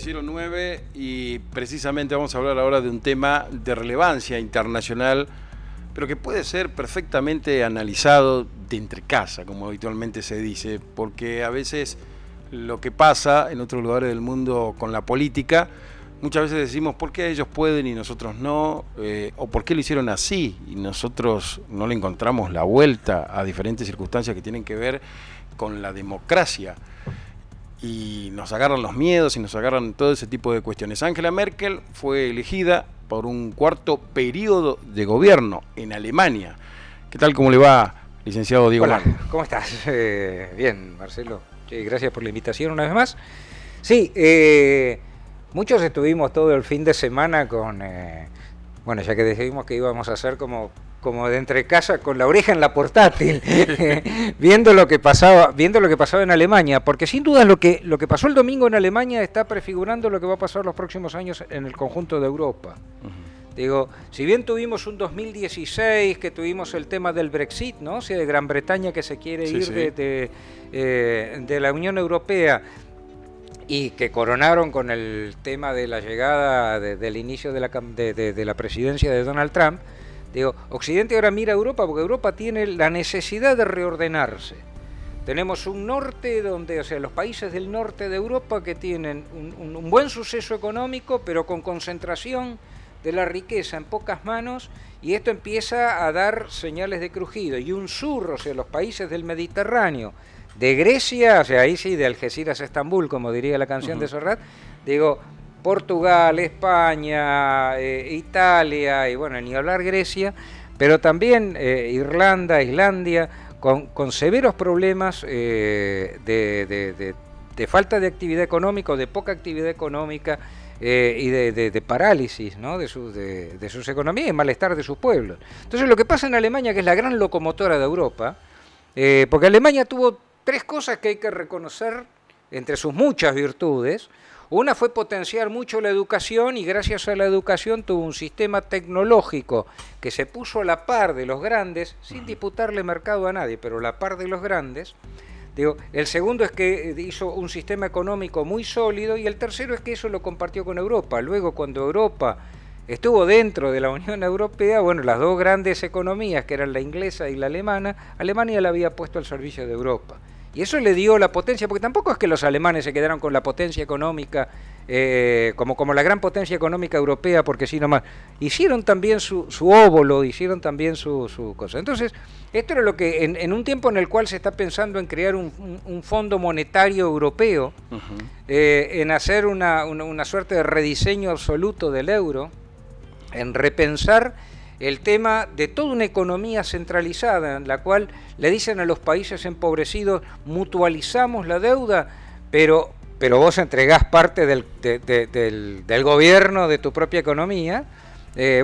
Noticiero 9 y precisamente vamos a hablar ahora de un tema de relevancia internacional, pero que puede ser perfectamente analizado de entre casa, como habitualmente se dice, porque a veces lo que pasa en otros lugares del mundo con la política, muchas veces decimos ¿por qué ellos pueden y nosotros no? O ¿por qué lo hicieron así? Y nosotros no le encontramos la vuelta a diferentes circunstancias que tienen que ver con la democracia. Y nos agarran los miedos y nos agarran todo ese tipo de cuestiones. Angela Merkel fue elegida por un cuarto periodo de gobierno en Alemania. ¿Qué tal? ¿Cómo le va, licenciado Diego? Hola, ¿cómo estás? Bien, Marcelo. Gracias por la invitación una vez más. Sí, muchos estuvimos todo el fin de semana con... bueno, ya que decidimos que íbamos a hacer como de entre casa con la oreja en la portátil, viendo lo que pasaba en Alemania, porque sin duda lo que pasó el domingo en Alemania está prefigurando lo que va a pasar los próximos años en el conjunto de Europa. Digo, si bien tuvimos un 2016 que tuvimos el tema del Brexit, ¿no? O sea, de Gran Bretaña que se quiere ir de la Unión Europea, y que coronaron con el tema de la llegada del inicio de la presidencia de Donald Trump. Digo, Occidente ahora mira a Europa porque Europa tiene la necesidad de reordenarse. Tenemos un norte donde, o sea, los países del norte de Europa que tienen un buen suceso económico, pero con concentración de la riqueza en pocas manos, y esto empieza a dar señales de crujido. Y un sur, o sea, los países del Mediterráneo, de Grecia, o sea, ahí sí, de Algeciras a Estambul, como diría la canción de Serrat, digo, Portugal, España, Italia y bueno, ni hablar Grecia, pero también Irlanda, Islandia, con severos problemas de falta de actividad económica o de poca actividad económica y de parálisis, ¿no? de sus economías y malestar de sus pueblos. Entonces lo que pasa en Alemania, que es la gran locomotora de Europa, porque Alemania tuvo tres cosas que hay que reconocer entre sus muchas virtudes. Una fue potenciar mucho la educación y gracias a la educación tuvo un sistema tecnológico que se puso a la par de los grandes, sin disputarle mercado a nadie, pero a la par de los grandes. Digo, el segundo es que hizo un sistema económico muy sólido y el tercero es que eso lo compartió con Europa. Luego, cuando Europa estuvo dentro de la Unión Europea, bueno, las dos grandes economías, que eran la inglesa y la alemana, Alemania la había puesto al servicio de Europa. Y eso le dio la potencia, porque tampoco es que los alemanes se quedaron con la potencia económica, como la gran potencia económica europea, porque sí nomás. Hicieron también su óvulo, hicieron también su cosa. Entonces, esto era lo que, en un tiempo en el cual se está pensando en crear un fondo monetario europeo, en hacer una suerte de rediseño absoluto del euro, en repensar el tema de toda una economía centralizada en la cual le dicen a los países empobrecidos mutualizamos la deuda, pero vos entregás parte del gobierno de tu propia economía.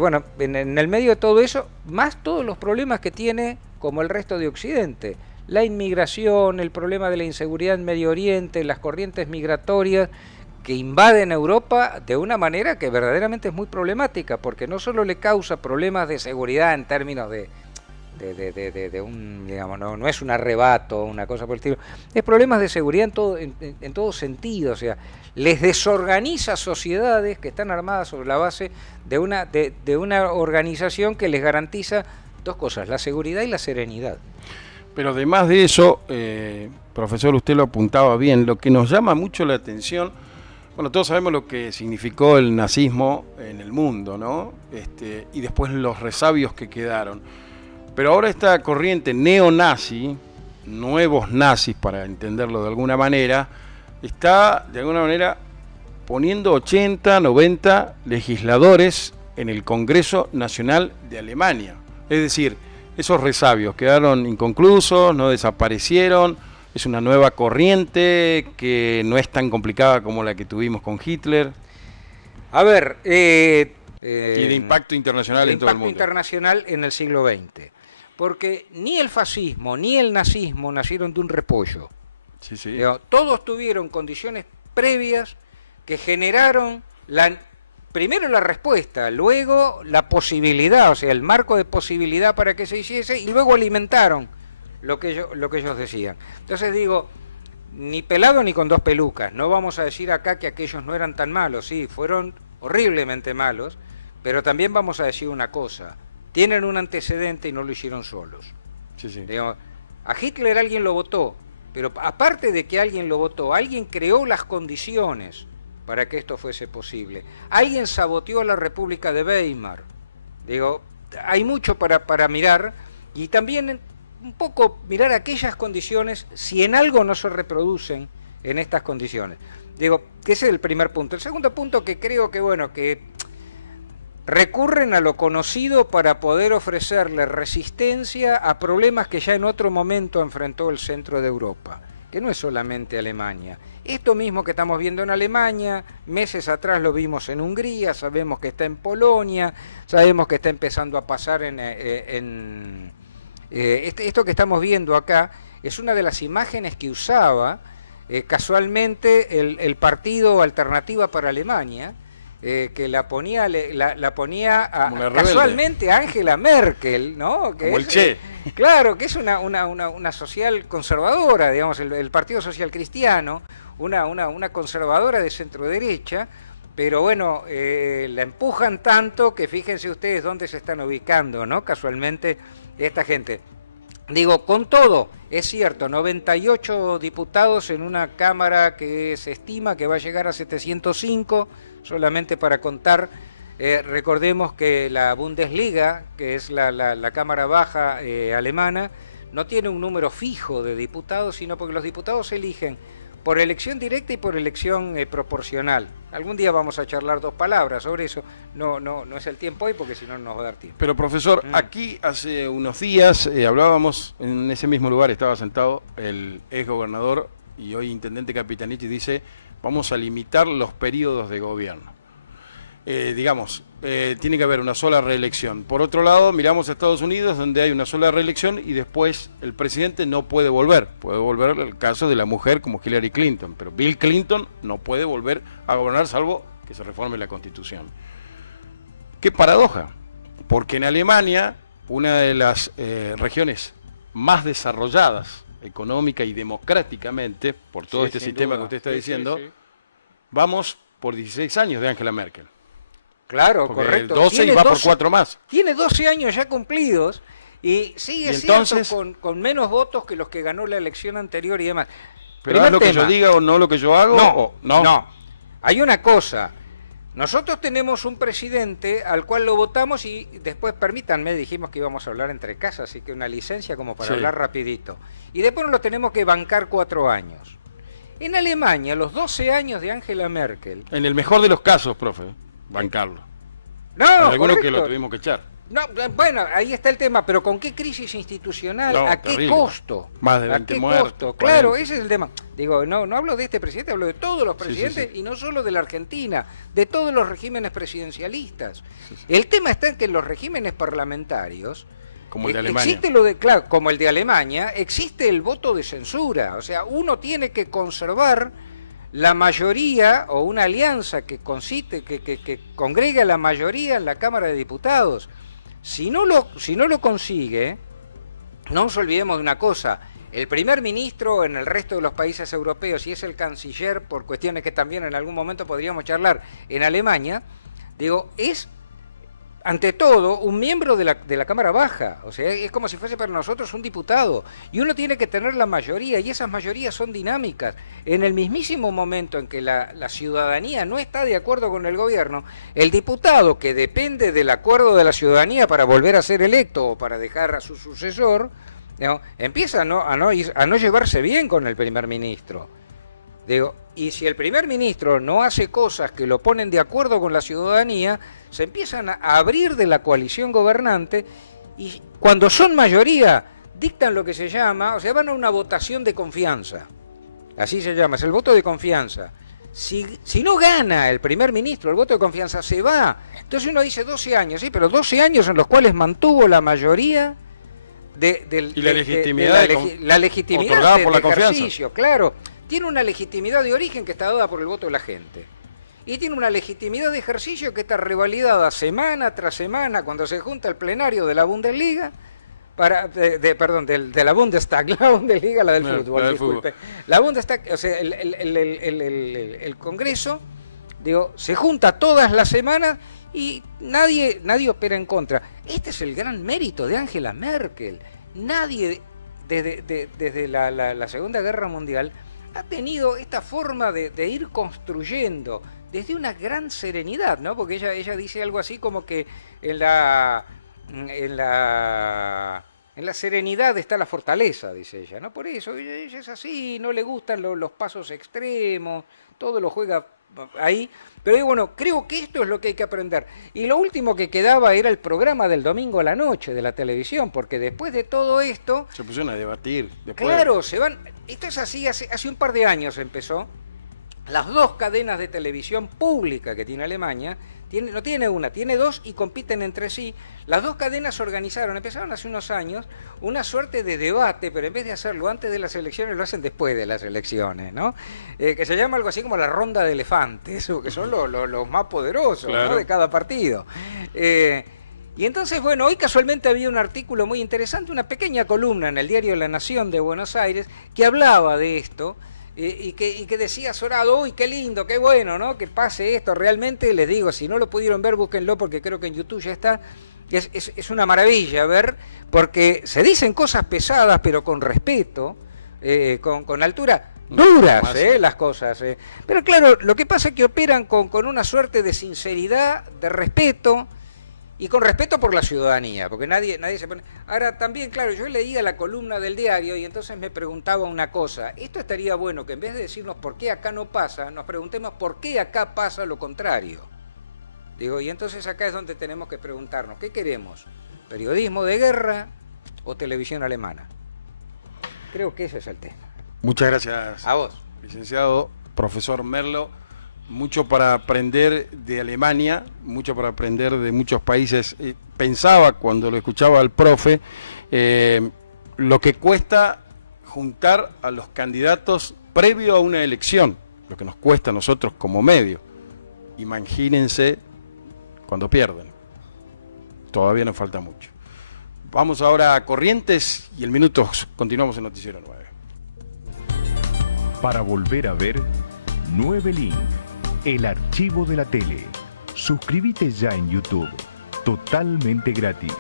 Bueno, en el medio de todo eso, más todos los problemas que tiene como el resto de Occidente, la inmigración, el problema de la inseguridad en Medio Oriente, las corrientes migratorias que invaden Europa de una manera que verdaderamente es muy problemática, porque no solo le causa problemas de seguridad en términos de un, digamos, no es un arrebato, una cosa por el estilo, es problemas de seguridad en todo sentido, o sea, les desorganiza sociedades que están armadas sobre la base de una organización que les garantiza dos cosas, la seguridad y la serenidad. Pero además de eso, profesor, usted lo apuntaba bien, lo que nos llama mucho la atención. Bueno, todos sabemos lo que significó el nazismo en el mundo, ¿no? Y después los resabios que quedaron. Pero ahora esta corriente neonazi, nuevos nazis para entenderlo de alguna manera, está de alguna manera poniendo 80, 90 legisladores en el Congreso Nacional de Alemania. Es decir, esos resabios quedaron inconclusos, no desaparecieron. Es una nueva corriente que no es tan complicada como la que tuvimos con Hitler. A ver, y de impacto internacional en todo el mundo. Impacto internacional en el siglo XX. Porque ni el fascismo ni el nazismo nacieron de un repollo. Sí, sí. Todos tuvieron condiciones previas que generaron primero la respuesta, luego la posibilidad, o sea, el marco de posibilidad para que se hiciese, y luego alimentaron lo que ellos decían. Entonces digo, ni pelado ni con dos pelucas. No vamos a decir acá que aquellos no eran tan malos, sí, fueron horriblemente malos, pero también vamos a decir una cosa, tienen un antecedente y no lo hicieron solos. Sí, sí. Digamos, a Hitler alguien lo votó, pero aparte de que alguien lo votó, alguien creó las condiciones para que esto fuese posible. Alguien saboteó a la República de Weimar. Digo, hay mucho para mirar, y también un poco mirar aquellas condiciones, si en algo no se reproducen en estas condiciones. Digo, que ese es el primer punto. El segundo punto, que creo que, bueno, que recurren a lo conocido para poder ofrecerle resistencia a problemas que ya en otro momento enfrentó el centro de Europa, que no es solamente Alemania. Esto mismo que estamos viendo en Alemania, meses atrás lo vimos en Hungría, sabemos que está en Polonia, sabemos que está empezando a pasar esto que estamos viendo acá es una de las imágenes que usaba casualmente el partido Alternativa para Alemania, que la ponía casualmente a Angela Merkel, ¿no? Que como es, el Che. Claro, que es una social conservadora, digamos, el Partido Social Cristiano, una conservadora de centro derecha, pero bueno, la empujan tanto que fíjense ustedes dónde se están ubicando, ¿no? Casualmente esta gente. Digo, con todo, es cierto, 98 diputados en una Cámara que se estima que va a llegar a 705, solamente para contar, recordemos que la Bundesliga, que es la Cámara Baja alemana, no tiene un número fijo de diputados, sino porque los diputados se eligen por elección directa y por elección proporcional. Algún día vamos a charlar dos palabras sobre eso, no es el tiempo hoy porque si no nos va a dar tiempo. Pero profesor, aquí hace unos días hablábamos, en ese mismo lugar estaba sentado el ex gobernador y hoy intendente Capitanichi, dice, vamos a limitar los periodos de gobierno. Tiene que haber una sola reelección. Por otro lado, miramos a Estados Unidos, donde hay una sola reelección y después el presidente no puede volver. Puede volver el caso de la mujer como Hillary Clinton, pero Bill Clinton no puede volver a gobernar salvo que se reforme la Constitución. Qué paradoja, porque en Alemania, una de las regiones más desarrolladas económica y democráticamente, por todo este sistema duda. que usted está diciendo, vamos por 16 años de Angela Merkel. Claro, porque correcto. 12 y va por 4 más. Tiene 12 años ya cumplidos y sigue siendo con menos votos que los que ganó la elección anterior y demás. Pero ¿es lo que yo diga o no lo que yo hago? No. Hay una cosa. Nosotros tenemos un presidente al cual lo votamos y después, permítanme, dijimos que íbamos a hablar entre casas, así que una licencia como para hablar rapidito. Y después nos lo tenemos que bancar 4 años. En Alemania, los 12 años de Angela Merkel... En el mejor de los casos, profe, bancarlo. No, algunos que lo tuvimos que echar. No, bueno, ahí está el tema, pero ¿con qué crisis institucional? ¿A qué costo? Más de 20 muertos. Costo? Claro, ese es el tema. Digo, no hablo de este presidente, hablo de todos los presidentes, sí. Y no solo de la Argentina, de todos los regímenes presidencialistas. Sí. El tema está en que en los regímenes parlamentarios, como el de Alemania, existe como el de Alemania, existe el voto de censura. O sea, uno tiene que conservar la mayoría o una alianza que congregue a la mayoría en la Cámara de Diputados. Si no lo consigue, no nos olvidemos de una cosa, el primer ministro en el resto de los países europeos y es el canciller, por cuestiones que también en algún momento podríamos charlar en Alemania, es ante todo un miembro de la Cámara Baja, o sea, es como si fuese para nosotros un diputado, y uno tiene que tener la mayoría, y esas mayorías son dinámicas. En el mismísimo momento en que la ciudadanía no está de acuerdo con el gobierno, el diputado, que depende del acuerdo de la ciudadanía para volver a ser electo o para dejar a su sucesor, empieza a no llevarse bien con el primer ministro. Y si el primer ministro no hace cosas que lo ponen de acuerdo con la ciudadanía, se empiezan a abrir de la coalición gobernante y cuando son mayoría dictan lo que se llama, o sea, van a una votación de confianza. Así se llama, es el voto de confianza. Si no gana el primer ministro, el voto de confianza se va. Entonces uno dice 12 años, sí, pero 12 años en los cuales mantuvo la mayoría la legitimidad otorgada por la confianza. Claro. Tiene una legitimidad de origen que está dada por el voto de la gente. Y tiene una legitimidad de ejercicio que está revalidada semana tras semana cuando se junta el plenario de la Bundesliga de la Bundestag, la Bundesliga, la del fútbol, la del disculpe. fútbol. La Bundestag, o sea, el Congreso, digo, se junta todas las semanas y nadie opera en contra. Este es el gran mérito de Angela Merkel. Nadie, desde la Segunda Guerra Mundial, ha tenido esta forma de ir construyendo desde una gran serenidad, ¿no? Porque ella dice algo así como que en la serenidad está la fortaleza, dice ella, ¿no? Por eso ella es así, no le gustan los pasos extremos, todo lo juega ahí. Pero bueno, creo que esto es lo que hay que aprender. Y lo último que quedaba era el programa del domingo a la noche de la televisión, porque después de todo esto... Se pusieron a debatir. Después... Claro, se van... Esto es así, hace un par de años empezó. Las dos cadenas de televisión pública que tiene Alemania, no tiene una, tiene dos y compiten entre sí. Las dos cadenas organizaron, empezaron hace unos años, una suerte de debate, pero en vez de hacerlo antes de las elecciones, lo hacen después de las elecciones, ¿no? Que se llama algo así como la ronda de elefantes, que son los más poderosos, claro, ¿no? De cada partido. Y entonces, bueno, hoy casualmente había un artículo muy interesante, una pequeña columna en el diario La Nación de Buenos Aires, que hablaba de esto, y que decía Sorado, uy, qué lindo, qué bueno, ¿no? Que pase esto. Realmente, les digo, si no lo pudieron ver, búsquenlo, porque creo que en YouTube ya está. Es una maravilla ver, porque se dicen cosas pesadas, pero con respeto, con altura, duras, las cosas. Pero claro, lo que pasa es que operan con una suerte de sinceridad, de respeto, y con respeto por la ciudadanía, porque nadie se pone... Ahora, también, claro, yo leía la columna del diario y entonces me preguntaba una cosa. Esto estaría bueno que en vez de decirnos por qué acá no pasa, nos preguntemos por qué acá pasa lo contrario. Digo, y entonces acá es donde tenemos que preguntarnos, ¿qué queremos? ¿Periodismo de guerra o televisión alemana? Creo que ese es el tema. Muchas gracias. A vos. Licenciado, profesor Merlo. Mucho para aprender de Alemania, mucho para aprender de muchos países. Pensaba cuando lo escuchaba al profe, lo que cuesta juntar a los candidatos previo a una elección, lo que nos cuesta a nosotros como medio. Imagínense cuando pierden. Todavía nos falta mucho. Vamos ahora a Corrientes y en minutos continuamos en Noticiero 9. Para volver a ver 9 Link. El archivo de la tele. Suscríbete ya en YouTube, totalmente gratis.